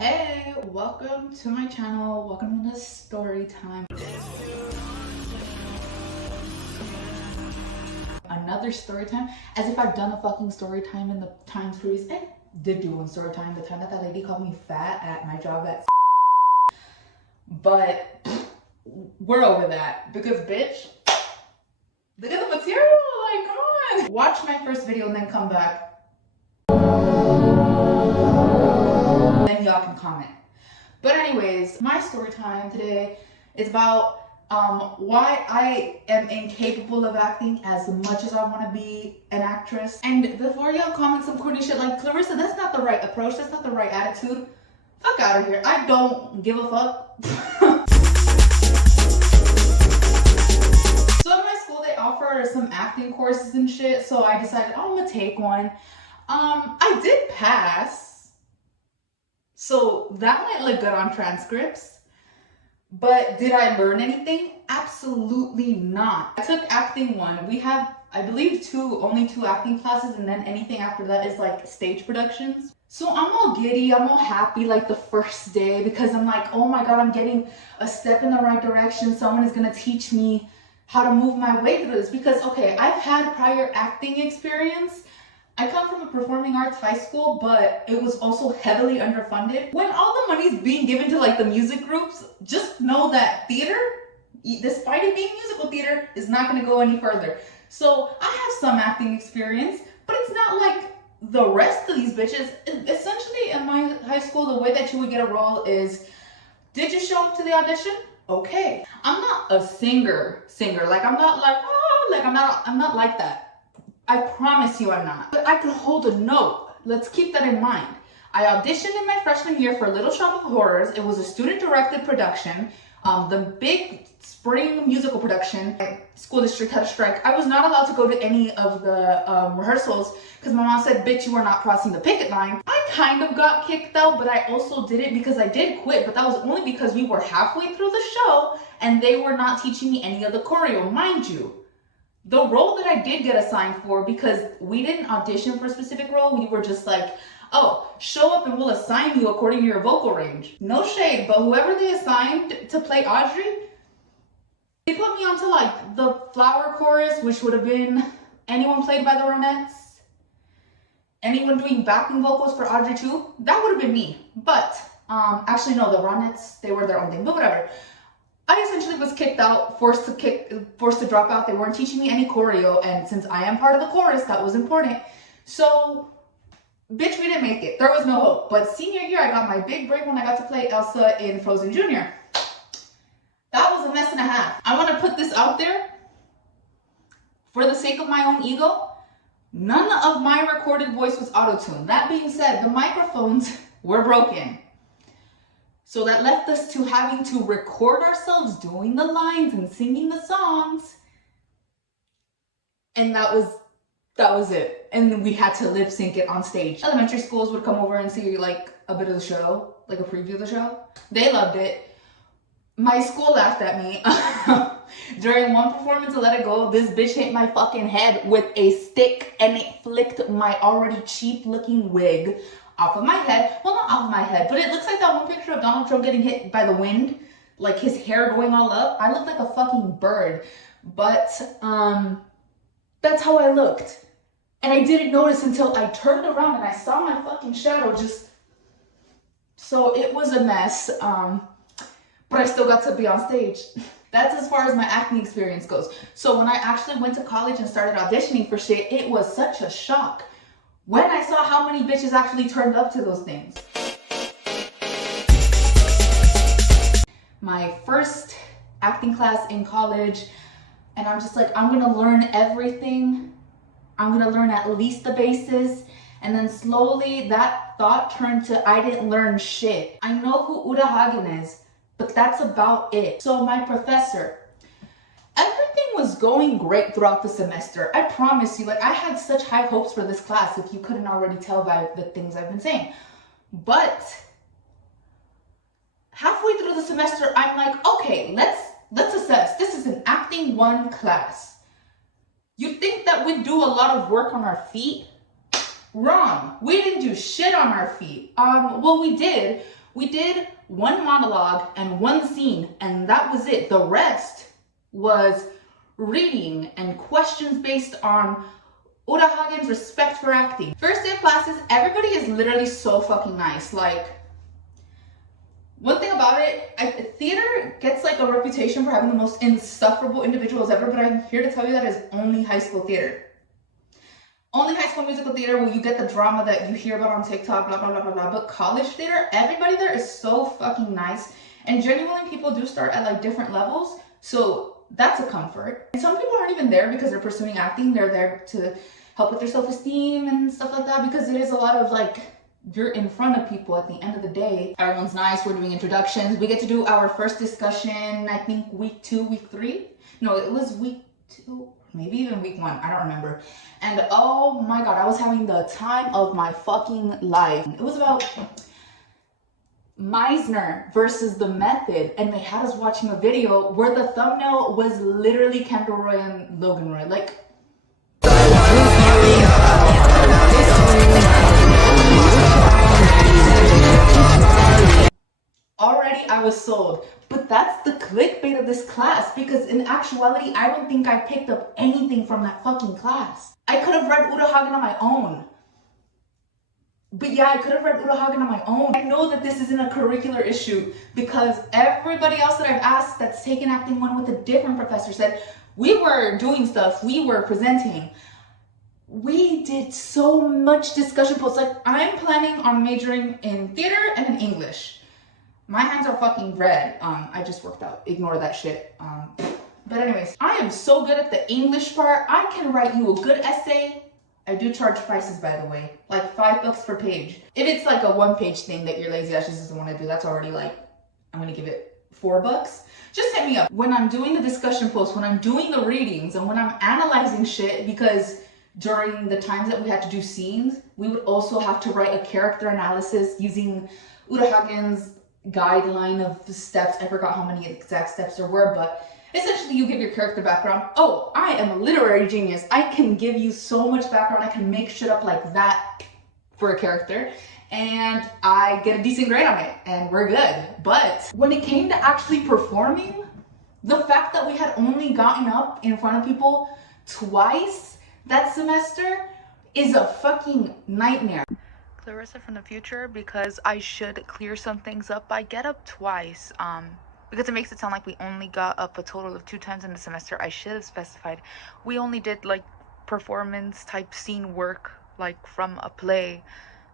Hey, welcome to my channel. Welcome to the story time. Another story time, as if I've done a fucking story time in the time series. I did do one story time, the time that lady called me fat at my job at but we're over that because bitch, look at the material, like come on. Watch my first video and then come back. Then y'all can comment. But anyways, my story time today is about why I am incapable of acting as much as I want to be an actress. And before y'all comment some corny shit like, Clarissa, that's not the right approach, that's not the right attitude, fuck out of here. I don't give a fuck. So in my school they offer some acting courses and shit, so I decided I'm gonna take one. I did pass, so that might look good on transcripts. But did I learn anything? Absolutely not. I took acting 1. We have, I believe, only two acting classes, and then anything after that is like stage productions. So I'm all giddy, I'm all happy like the first day because I'm like, oh my god, I'm getting a step in the right direction. Someone is gonna teach me how to move my way through this because, okay, I've had prior acting experience. I come from a performing arts high school, but it was also heavily underfunded. When all the money's being given to like the music groups, just know that theater, despite it being musical theater, is not gonna go any further. So I have some acting experience, but it's not like the rest of these bitches. Essentially in my high school, the way that you would get a role is, did you show up to the audition? Okay. I'm not a singer. Like I'm not like, oh, like I'm not like that. I promise you I'm not. But I could hold a note. Let's keep that in mind. I auditioned in my freshman year for Little Shop of Horrors. It was a student-directed production. The big spring musical production. My school district had a strike. I was not allowed to go to any of the rehearsals because my mom said, bitch, you are not crossing the picket line. I kind of got kicked out, but I also did it because I did quit, but that was only because we were halfway through the show and they were not teaching me any of the choreo, mind you. The role that I did get assigned for, because we didn't audition for a specific role, we were just like, oh, show up and we'll assign you according to your vocal range. No shade, but whoever they assigned to play Audrey, they put me onto like the flower chorus, which would have been anyone played by the Ronettes, anyone doing backing vocals for Audrey too, that would have been me. But actually no, the Ronettes, they were their own thing, but whatever. I essentially was kicked out, forced to drop out. They weren't teaching me any choreo, and since I am part of the chorus, that was important. So, bitch, we didn't make it. There was no hope. But senior year, I got my big break when I got to play Elsa in Frozen Jr. That was a mess and a half. I want to put this out there. For the sake of my own ego, none of my recorded voice was auto-tuned. That being said, the microphones were broken. So that left us to having to record ourselves doing the lines and singing the songs. And that was it. And we had to lip sync it on stage. Elementary schools would come over and see like a bit of the show, like a preview of the show. They loved it. My school laughed at me. During one performance of Let It Go, this bitch hit my fucking head with a stick and it flicked my already cheap looking wig off of my head. Well, not off of my head, but it looks like that one picture of Donald Trump getting hit by the wind, like his hair going all up. I look like a fucking bird, but that's how I looked. And I didn't notice until I turned around and I saw my fucking shadow just, so it was a mess, but I still got to be on stage. That's as far as my acting experience goes. So when I actually went to college and started auditioning for shit, it was such a shock when I saw how many bitches actually turned up to those things. My first acting class in college, and I'm just like, I'm gonna learn everything. I'm gonna learn at least the basis. And then slowly that thought turned to, I didn't learn shit. I know who Uda Hagen is, but that's about it. So my professor, everything was going great throughout the semester. I promise you, like I had such high hopes for this class if you couldn't already tell by the things I've been saying. But halfway through the semester, I'm like, okay, let's assess. This is an acting 1 class. You think that we do a lot of work on our feet? Wrong. We didn't do shit on our feet. Well, we did. We did one monologue and one scene, and that was it. The rest was reading and questions based on Uta Hagen's respect for acting. First day of classes, everybody is literally so fucking nice. Like, one thing about it, theater gets like a reputation for having the most insufferable individuals ever, but I'm here to tell you that is only high school theater. Only high school musical theater where you get the drama that you hear about on TikTok, blah, blah, blah, blah, blah. But college theater, everybody there is so fucking nice. And genuinely, people do start at like different levels. So that's a comfort. And some people aren't even there because they're pursuing acting. They're there to help with their self-esteem and stuff like that, because it is a lot of like, you're in front of people at the end of the day. Everyone's nice. We're doing introductions. We get to do our first discussion, I think week 2, week 3. No, it was week 2. Maybe even week 1, I don't remember. And oh my god, I was having the time of my fucking life. It was about Meisner versus The Method, and they had us watching a video where the thumbnail was literally Kendall Roy and Logan Roy. Like, already I was sold. But that's the clickbait of this class, because in actuality, I don't think I picked up anything from that fucking class. I could have read Uta Hagen on my own. But yeah, I could have read Uta Hagen on my own. I know that this isn't a curricular issue, because everybody else that I've asked that's taken acting 1 with a different professor said, we were doing stuff, we were presenting. We did so much discussion posts. Like, I'm planning on majoring in theater and in English. My hands are fucking red. I just worked out. Ignore that shit. But anyways, I am so good at the English part. I can write you a good essay. I do charge prices, by the way. Like $5 per page. If it's like a 1-page thing that your lazy ass just doesn't want to do, that's already like, I'm gonna give it $4. Just hit me up. When I'm doing the discussion posts, when I'm doing the readings, and when I'm analyzing shit, because during the times that we had to do scenes, we would also have to write a character analysis using Uta Hagen's guideline of the steps. I forgot how many exact steps there were, but essentially you give your character background. Oh, I am a literary genius. I can give you so much background. I can make shit up like that for a character, and I get a decent grade on it, and we're good. But when it came to actually performing, the fact that we had only gotten up in front of people twice that semester is a fucking nightmare. Clarissa from the future, because I should clear some things up. I get up twice, because it makes it sound like we only got up a total of 2 times in the semester. I should have specified we only did like performance type scene work, like from a play,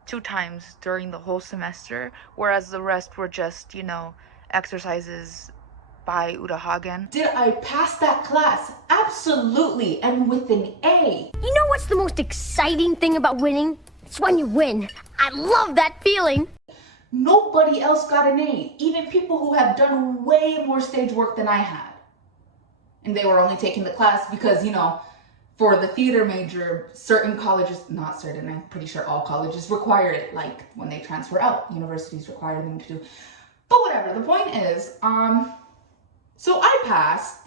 2 times during the whole semester, whereas the rest were just, you know, exercises by Uta Hagen. Did I pass that class? Absolutely, and with an A. You know what's the most exciting thing about winning? It's when you win. I love that feeling. Nobody else got an A, even people who have done way more stage work than I had. And they were only taking the class because, you know, for the theater major, certain colleges, not certain, I'm pretty sure all colleges require it, like when they transfer out, universities require them to do. But whatever, the point is, so I passed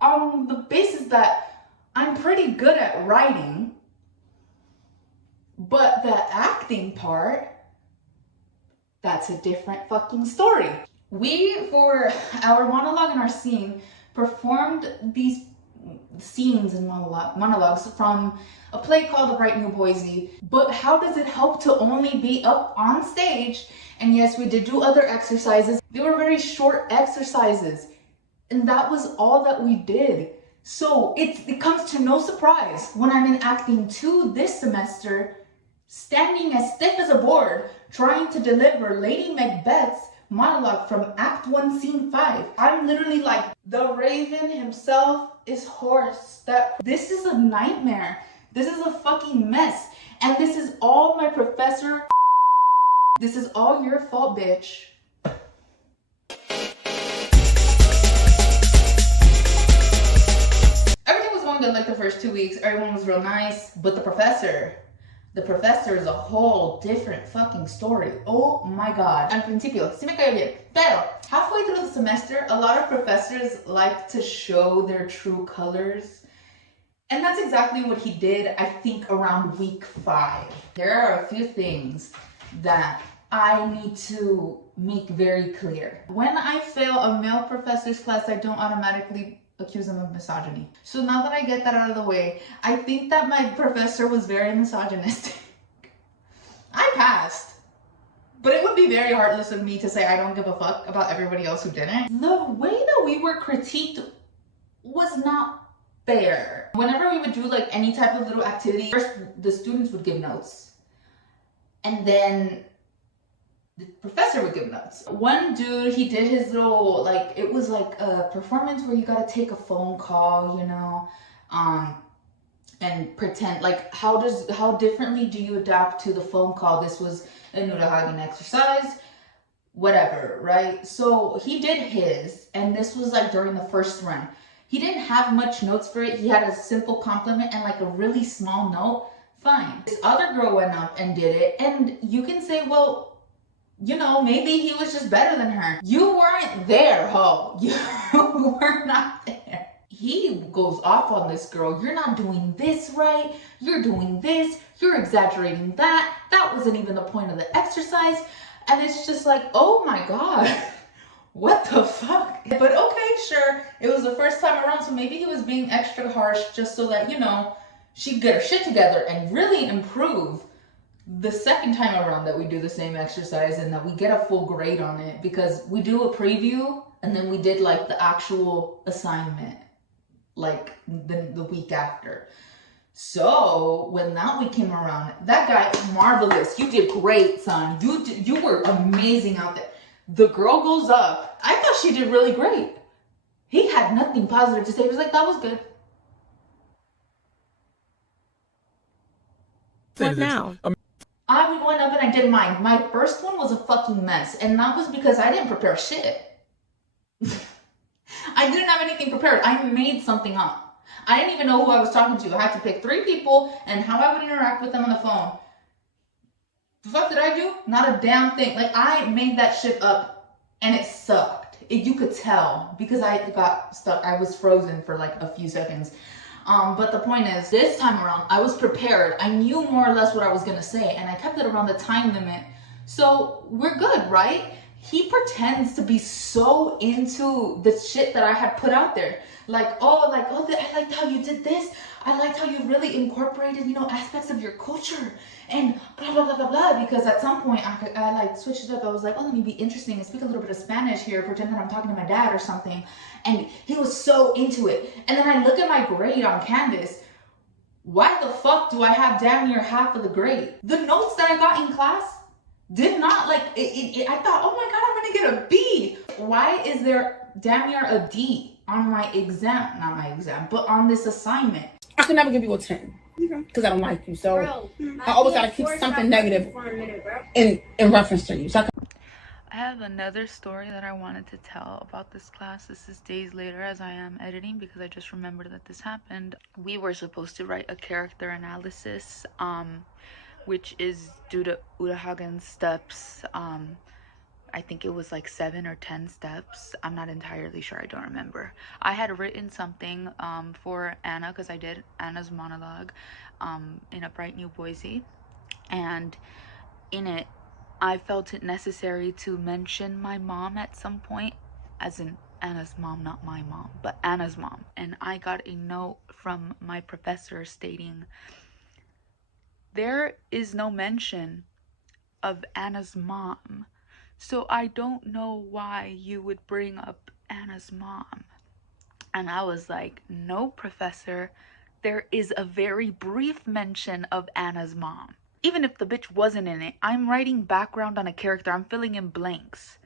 on the basis that I'm pretty good at writing. But the acting part, that's a different fucking story. We, for our monologue and our scene, performed these scenes and monologues from a play called The Bright New Boise. But how does it help to only be up on stage? And yes, we did do other exercises. They were very short exercises. And that was all that we did. So it comes to no surprise when I'm in acting 2 this semester, standing as stiff as a board, trying to deliver Lady Macbeth's monologue from Act 1, Scene 5. I'm literally like, the Raven himself is hoarse. This is a nightmare. This is a fucking mess. And this is all my professor. This is all your fault, bitch. Everything was going good like the first 2 weeks. Everyone was real nice, but the professor is a whole different fucking story. Oh my god. Al principio, sí me cayó bien. Pero, halfway through the semester, a lot of professors like to show their true colors. And that's exactly what he did, I think, around week 5. There are a few things that I need to make very clear. When I fail a male professor's class, I don't automatically accuse him of misogyny. So now that I get that out of the way, I think that my professor was very misogynistic. I passed. But it would be very heartless of me to say I don't give a fuck about everybody else who didn't. The way that we were critiqued was not fair. Whenever we would do like any type of little activity, first the students would give notes. And then the professor would give notes. One dude, he did his little, like, it was like a performance where you gotta take a phone call, you know, and pretend, like, how differently do you adapt to the phone call? This was a Nudahagen exercise, whatever, right? So he did his, and this was like during the first run. He didn't have much notes for it. He had a simple compliment and like a really small note. Fine. This other girl went up and did it, and you can say, well, you know, maybe he was just better than her. You weren't there, ho. You were not there. He goes off on this girl. You're not doing this right. You're doing this. You're exaggerating that. That wasn't even the point of the exercise. And it's just like, oh my God, what the fuck? But okay, sure. It was the first time around, so maybe he was being extra harsh just so that, you know, she'd get her shit together and really improve the second time around that we do the same exercise and that we get a full grade on it, because we do a preview and then we did like the actual assignment like the week after. So when that week came around, that guy, marvelous, you did great, son. You were amazing out there. The girl goes up. I thought she did really great. He had nothing positive to say. He was like, that was good. What now? I went up and I did mine. My first one was a fucking mess. And that was because I didn't prepare shit. I didn't have anything prepared. I made something up. I didn't even know who I was talking to. I had to pick 3 people and how I would interact with them on the phone. The fuck did I do? Not a damn thing. Like, I made that shit up and it sucked. You could tell because I got stuck. I was frozen for like a few seconds. But the point is, this time around, I was prepared. I knew more or less what I was gonna say, and I kept it around the time limit. So we're good, right? He pretends to be so into the shit that I had put out there. I liked how you did this. I liked how you really incorporated, you know, aspects of your culture and blah, blah, blah, blah, blah. Because at some point I like switched it up. I was like, oh, let me be interesting and speak a little bit of Spanish here, pretend that I'm talking to my dad or something. And he was so into it. And then I look at my grade on Canvas. Why the fuck do I have damn near half of the grade? The notes that I got in class did not I thought, oh my God, I'm gonna get a B. Why is there damn near a D on my exam? Not my exam, but on this assignment. I could never give you a 10 because I don't like you. So I always gotta keep something negative in reference to you. So I have another story that I wanted to tell about this class. This is days later as I am editing because I just remembered that this happened. We were supposed to write a character analysis, which is due to Uta Hagen's steps. I think it was like 7 or 10 steps. I'm not entirely sure. I don't remember. I had written something for Anna because I did Anna's monologue in A Bright New Boise. And in it, I felt it necessary to mention my mom at some point, as in Anna's mom, not my mom, but Anna's mom. And I got a note from my professor stating, there is no mention of Anna's mom. So I don't know why you would bring up Anna's mom. And I was like, no, professor, there is a very brief mention of Anna's mom. Even if the bitch wasn't in it, I'm writing background on a character. I'm filling in blanks.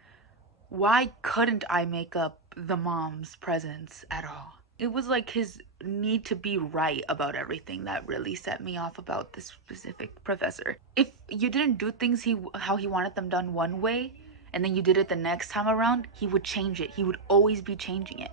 Why couldn't I make up the mom's presence at all? It was like his need to be right about everything that really set me off about this specific professor. If you didn't do things how he wanted them done one way, and then you did it the next time around, he would change it. He would always be changing it.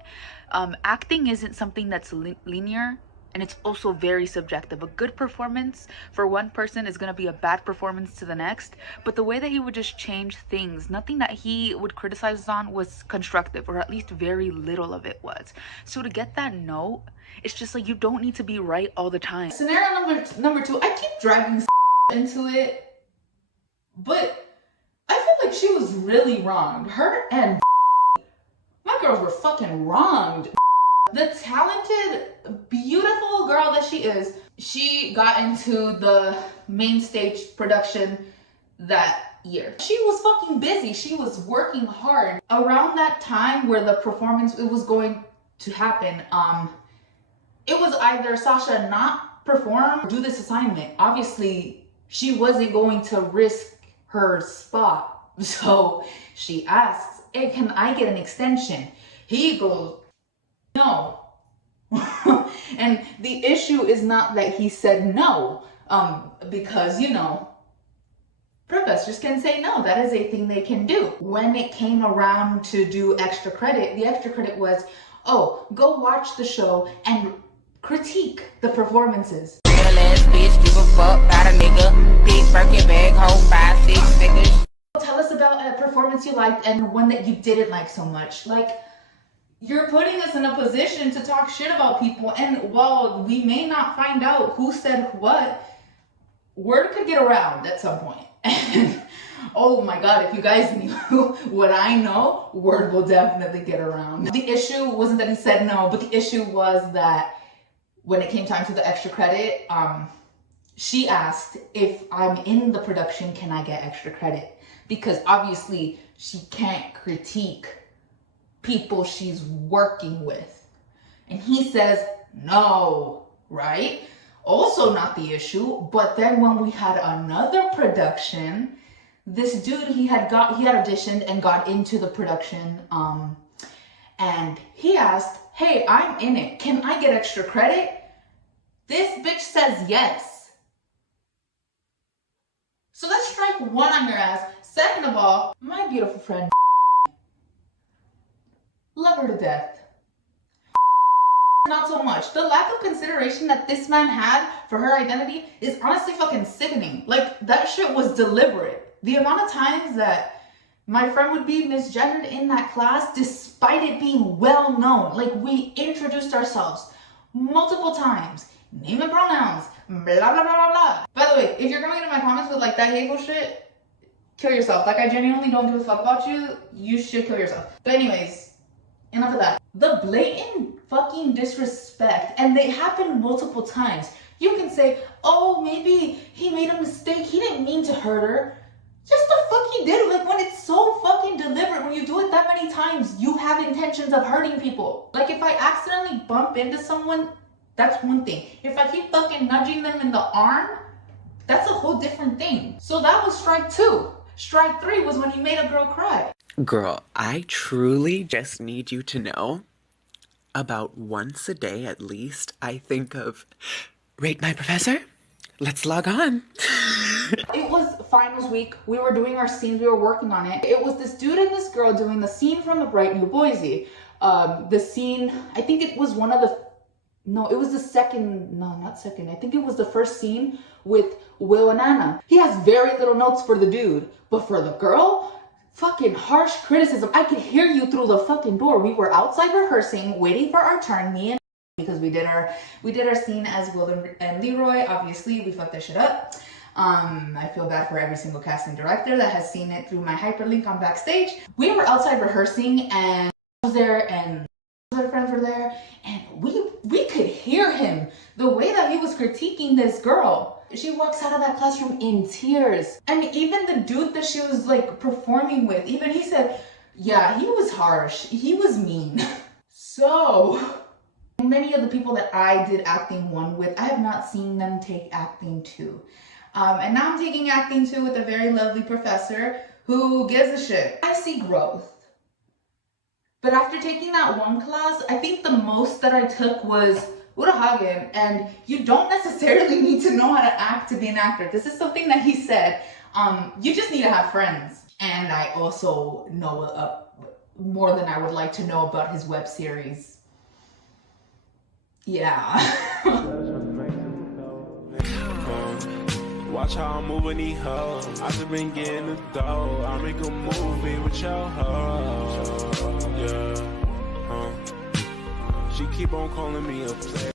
Acting isn't something that's linear, and it's also very subjective. A good performance for one person is going to be a bad performance to the next, but the way that he would just change things, nothing that he would criticize us on was constructive, or at least very little of it was. So to get that note, it's just like, you don't need to be right all the time. Scenario number 2, I keep dragging into it, but I she was really wronged. Her and my girls were fucking wronged. The talented, beautiful girl that she is, she got into the main stage production that year. She was fucking busy. She was working hard. Around that time where the performance it was going to happen, it was either Sasha not perform or do this assignment. Obviously, she wasn't going to risk her spot. So she asks, hey, can I get an extension? He goes, no. And the issue is not that he said no, because, you know, professors can say no. That is a thing they can do. When it came around to do extra credit, the extra credit was, oh, go watch the show and critique the performances. Real ass bitch, give a fuck about a nigga. Big Birkin bag, hold 5, 6 figures. Tell us about a performance you liked and one that you didn't like so much. Like, you're putting us in a position to talk shit about people, and while we may not find out who said what, word could get around at some point. And oh my god, if you guys knew what I know, word will definitely get around. The issue wasn't that he said no, but the issue was that when it came time to the extra credit, she asked if I'm in the production, can I get extra credit? Because obviously she can't critique people she's working with. And he says no, right? Also not the issue, but then when we had another production, this dude, he had auditioned and got into the production, and he asked, hey, I'm in it, can I get extra credit? This bitch says yes. So let's strike one on your ass. Second of all, my beautiful friend, love her to death. Not so much. The lack of consideration that this man had for her identity is honestly fucking sickening. Like, that shit was deliberate. The amount of times that my friend would be misgendered in that class, despite it being well known. Like, we introduced ourselves multiple times, name and pronouns, blah, blah, blah, blah, blah. By the way, if you're coming into my comments with like that hateful shit, kill yourself. Like, I genuinely don't give a fuck about you. You should kill yourself. But anyways, enough of that. The blatant fucking disrespect, and they happen multiple times. You can say, oh, maybe he made a mistake, he didn't mean to hurt her. Just the fuck he did. Like, when it's so fucking deliberate, when you do it that many times, you have intentions of hurting people. Like, if I accidentally bump into someone, that's one thing. If I keep fucking nudging them in the arm, that's a whole different thing. So that was strike 2. Strike 3 was when he made a girl cry. Girl, I truly just need you to know, about once a day at least, I think of, rate my professor, let's log on. It was finals week. We were doing our scenes. We were working on it. It was this dude and this girl doing the scene from The Bright New Boise. The scene, I think it was one of the, no, it was the second, no, not second. I think it was the first scene with Will and Anna. He has very little notes for the dude, but for the girl, fucking harsh criticism. I could hear you through the fucking door. We were outside rehearsing, waiting for our turn, me and because we did our scene as Will and Leroy. Obviously, we fucked that shit up. I feel bad for every single casting director that has seen it through my hyperlink on Backstage. We were outside rehearsing, and I was there, and other friends were there, and we could hear him, the way that he was critiquing this girl. She walks out of that classroom in tears. And even the dude that she was like performing with, even he said, yeah, he was harsh, he was mean. So many of the people that I did acting 1 with, I have not seen them take acting 2. And now I'm taking acting 2 with a very lovely professor who gives a shit. I see growth. But after taking that 1 class, I think the most that I took was Urahagen, and you don't necessarily need to know how to act to be an actor. This is something that he said. You just need to have friends. And I also know more than I would like to know about his web series. Yeah. Watch how I'm moving these hoes. I just been getting the dough. I make a movie with your hoe. Yeah. She keep on calling me a player.